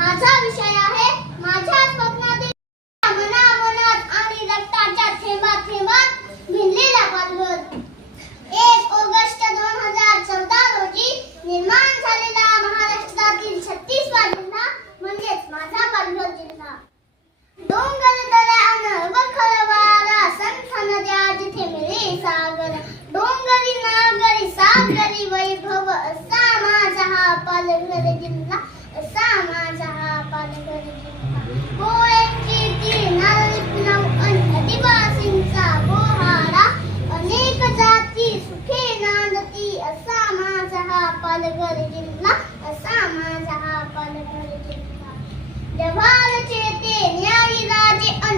माझा विषय आहे माझ्या स्वप्नातील मना मनात आणि रक्ताच्या थेंबा थेंबात भिनलेला पालवत एक ऑगस्ट दोन हजार चौदा रोजी निर्माण झालेला महाराष्ट्रातील छत्तीसवा जिल्हा म्हणजेच माझा पालघर जिल्हा. डोंगर दऱ्यान व खळवारा संथ नद्या जिथे मिळे सागर. डोंगरी नागरी सागरी वैभव असा माझा हा पालघर जिल्हा.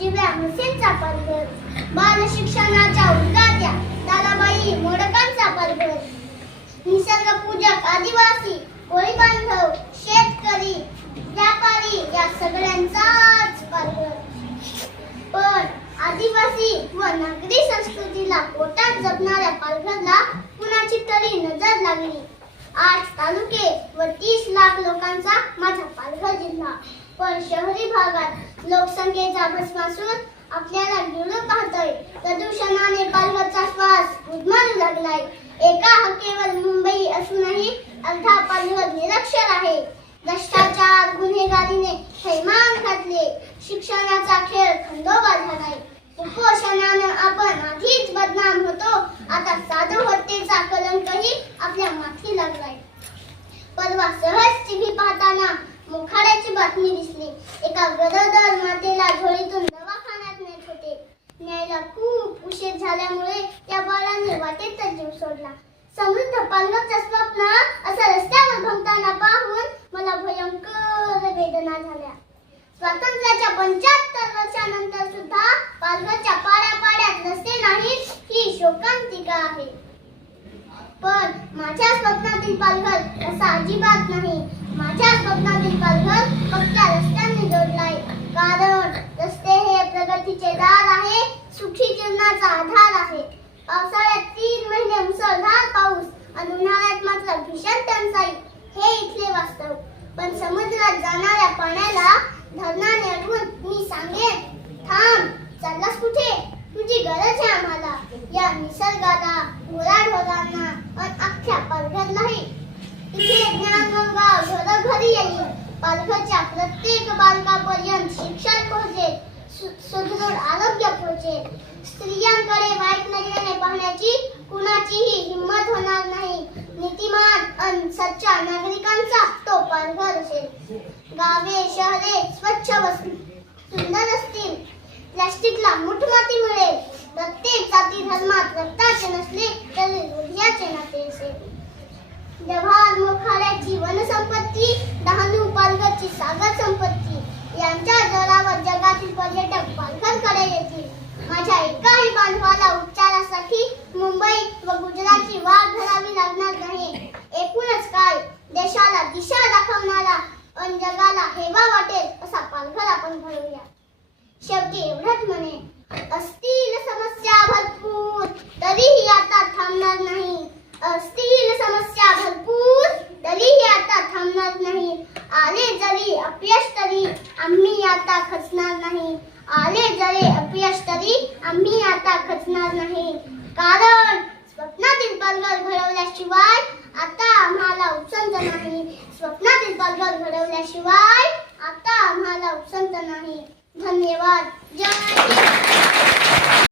जिव्या मसींचा बाल शिक्षणाच्या उद्गात्या दादाबाई मोडकांचा पालघर निसर्ग पूजक आदिवासी कोळी बांधव शेतकरी व्यापारी या सगळ्यांचाच पालघर पण आदिवासी व नागरी संस्कृतीला पोटात जपणाऱ्या पालघरला कुणाची तरी नजर लागली. आठ तालुके व तीस लाख लोकांचा माझा पालघर जिल्हा. पण शहरी भागात लोकसंख्येचा भस्मासून आपल्याला गिळू पाहतोय. प्रदूषणाने पालवचा श्वास गुदमारू लागलाय. एका हक्केवर मुंबई असूनही अर्धा पालवत निरक्षर आहे. भ्रष्टाचार गुन्हेगारीने थैमान घातले. शिक्षणाचा खेळ खंडोबा झालाय. उपोषणानं आपण आधीच बदनाम होतो. आता साधुहत्येचा कलंकही आपल्या माथी लागलाय. परवा सहज टीव्ही पाहताना बातमी दिसली. एका गरोदर मातेला झोळीतून दवाखान्यात नेत होते. न्यायला खूप उशीर झाल्यामुळे त्या बाळाने वाटेतच जीव सोडला. समृद्ध पालघरचं स्वप्न असा रस्त्यावर भंगताना पाहून मला भयंकर वेदना झाल्या. स्वातंत्र्याच्या पंच्याहत्तर वर्षानंतर सुद्धा पालघरच्या पाड्या पाड्यात रस्ते नाहीत ही शोकांतिका आहे. पण माझ्या स्वप्नातील पालघर असा अजिबात नाही. माझ्या स्वप्नातील पालघर फक्त रस्त्यांनी जोडलाय. कारण रस्ते हे प्रगतीचे दार आहे सुखी जीवनाचा आधार आहे. पावसाळ्यात तीन महिने मुसळधार पाऊस आणि उन्हाळ्यात मात्र भीषण टंचाई. हे इथले वास्तव. पण समुद्रात जाणाऱ्या पाण्याला धरणाने अडवून मी सांगेन. थांब चाललास कुठे? तुझी गरज आहे आम्हाला. या निसर्गाला गुराढोरांना आणि अख्ख्या पालघरलाही. इथे ज्ञानगंगा घरोघरी येईल. पालघरच्या प्रत्येक बालकापर्यंत शिक्षण पोहोचेल. सु- सुदृढ आरोग्य पोहोचेल. स्त्रियांकडे वाईट नजरेने पाहण्याची कुणाचीही हिंमत होणार नाही. नीतिमान अन सच्चा नागरिकांचा तो पालघर असेल. गावे शहरे स्वच्छ व सुंदर असतील. प्लास्टिकला मुठमाती मिळेल. प्रत्येक जाती धर्मात रक्ताचे नसले तरी हृदयाचे नाते असेल. जव्हार मोखाड्याची वनसंपत्ती डहाणू पालघरची सागर संपत्ती यांच्या जोरावर जगातील पर्यटक पालघरकडे येतील. माझ्या एकाही बांधवाला उपचारासाठी मुंबई व गुजरातची वाट धरावी लागणार नाही. एकूणच काय? देशाला दिशा दाखवणारा आणि जगाला हेवा वाटेल असा पालघर आपण घडवूया शेवटी एवढंच म्हणे. असतील समस्या भरपूर तरीही आता थांबणार नाही असतील समस्या भरपूर तरीही आता थांबणार नाही आले जरी अपयश तरी आम्ही आता खचणार नाही आले जरी अपयश तरी आम्ही आता खचणार नाही. कारण स्वप्नातील पालघर घडवल्याशिवाय आता आम्हाला उपसंत नाही. स्वप्नातील पालघर घडवल्याशिवाय आता आम्हाला उपसंत नाही. धन्यवाद. जय